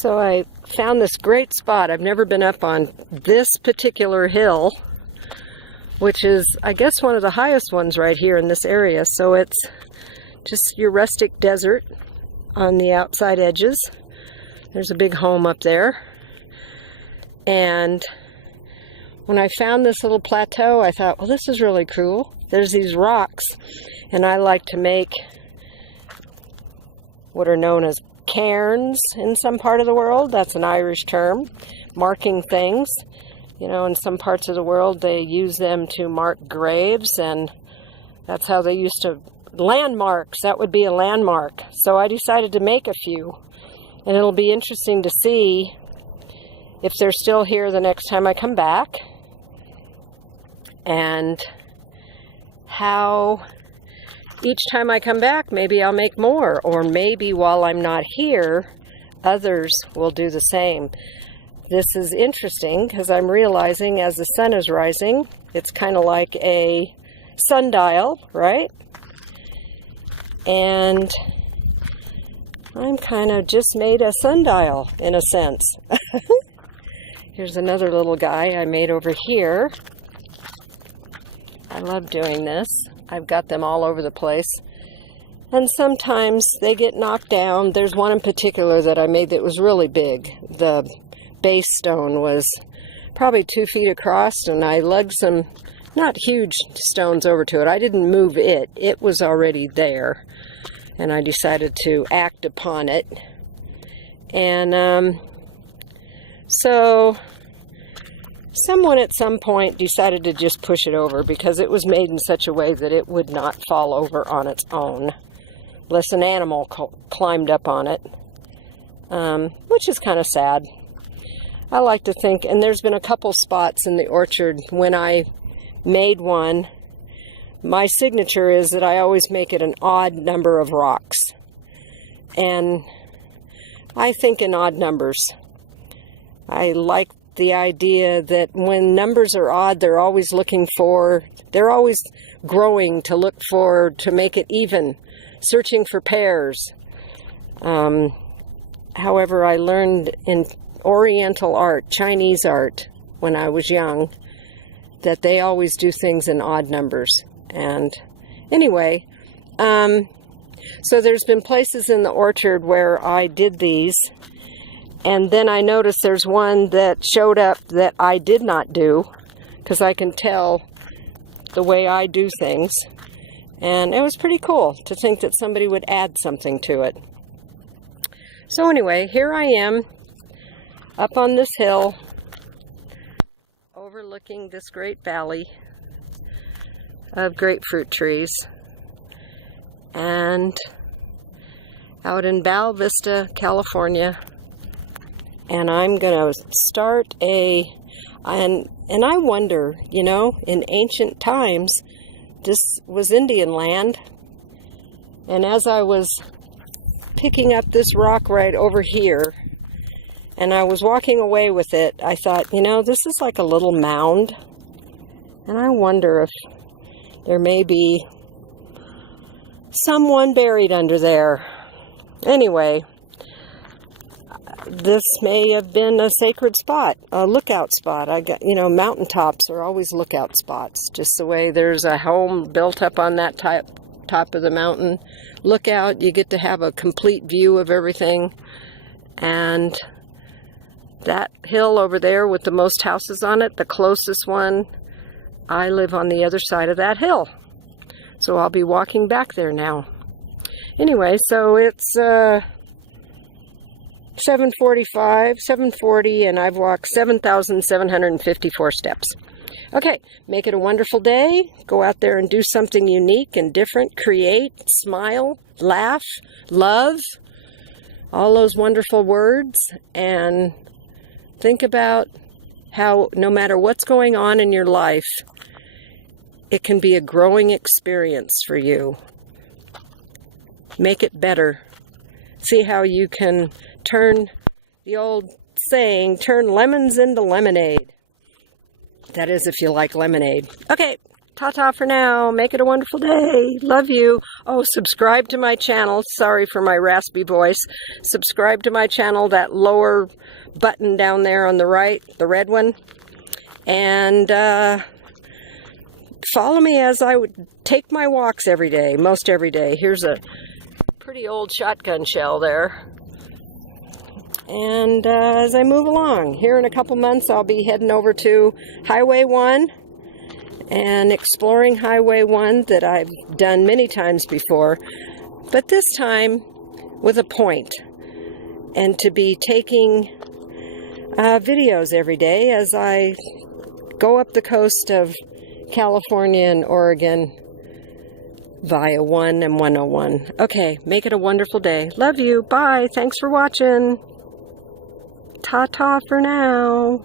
So I found this great spot. I've never been up on this particular hill, which is, I guess, one of the highest ones right here in this area. So it's just your rustic desert on the outside edges. There's a big home up there. And when I found this little plateau, I thought, well, this is really cool. There's these rocks, and I like to make what are known as cairns in some part of the world. That's an Irish term, marking things. You know, in some parts of the world, they use them to mark graves, and that's how they used to, landmarks, that would be a landmark. So I decided to make a few, and it'll be interesting to see if they're still here the next time I come back, and how each time I come back, maybe I'll make more, or maybe while I'm not here, others will do the same. This is interesting because I'm realizing as the sun is rising, it's kind of like a sundial, right? And I'm kind of just made a sundial in a sense. Here's another little guy I made over here. I love doing this. I've got them all over the place. And sometimes they get knocked down. There's one in particular that I made that was really big. The base stone was probably 2 feet across, and I lugged some not huge stones over to it. I didn't move it. It was already there. And I decided to act upon it. And so someone at some point decided to just push it over because it was made in such a way that it would not fall over on its own unless an animal climbed up on it, which is kind of sad. I like to think, and there's been a couple spots in the orchard when I made one. My signature is that I always make it an odd number of rocks, and I think in odd numbers. I like the idea that when numbers are odd, they're always growing to look for, to make it even, searching for pairs. However, I learned in Oriental art, Chinese art, when I was young, that they always do things in odd numbers. And anyway, so there's been places in the orchard where I did these, and then I noticed there's one that showed up that I did not do, because I can tell the way I do things. And it was pretty cool to think that somebody would add something to it. So anyway, here I am up on this hill overlooking this great valley of grapefruit trees, and out in Bow Vista, California. And I'm going to start and I wonder, you know, in ancient times, this was Indian land. And as I was picking up this rock right over here, and I was walking away with it, I thought, you know, this is like a little mound. And I wonder if there may be someone buried under there. Anyway, this may have been a sacred spot, a lookout spot. I got, you know, mountaintops are always lookout spots. Just the way there's a home built up on that top of the mountain. Lookout, you get to have a complete view of everything. And that hill over there with the most houses on it, the closest one, I live on the other side of that hill. So I'll be walking back there now. Anyway, so it's 7:40, and I've walked 7,754 steps. Okay, make it a wonderful day. Go out there and do something unique and different. Create, smile, laugh, love, all those wonderful words, and think about how no matter what's going on in your life, it can be a growing experience for you. Make it better. See how you can turn the old saying, turn lemons into lemonade. That is, if you like lemonade. Okay, Ta-ta for now. Make it a wonderful day. Love you. Oh, subscribe to my channel. Sorry for my raspy voice. Subscribe to my channel, that lower button down there on the right, the red one. And follow me as I would take my walks every day, most every day. Here's a pretty old shotgun shell there. And as I move along, here in a couple months, I'll be heading over to Highway 1 and exploring Highway 1 that I've done many times before, but this time with a point, and to be taking videos every day as I go up the coast of California and Oregon via 1 and 101. Okay, make it a wonderful day. Love you. Bye. Thanks for watching. Ta-ta for now.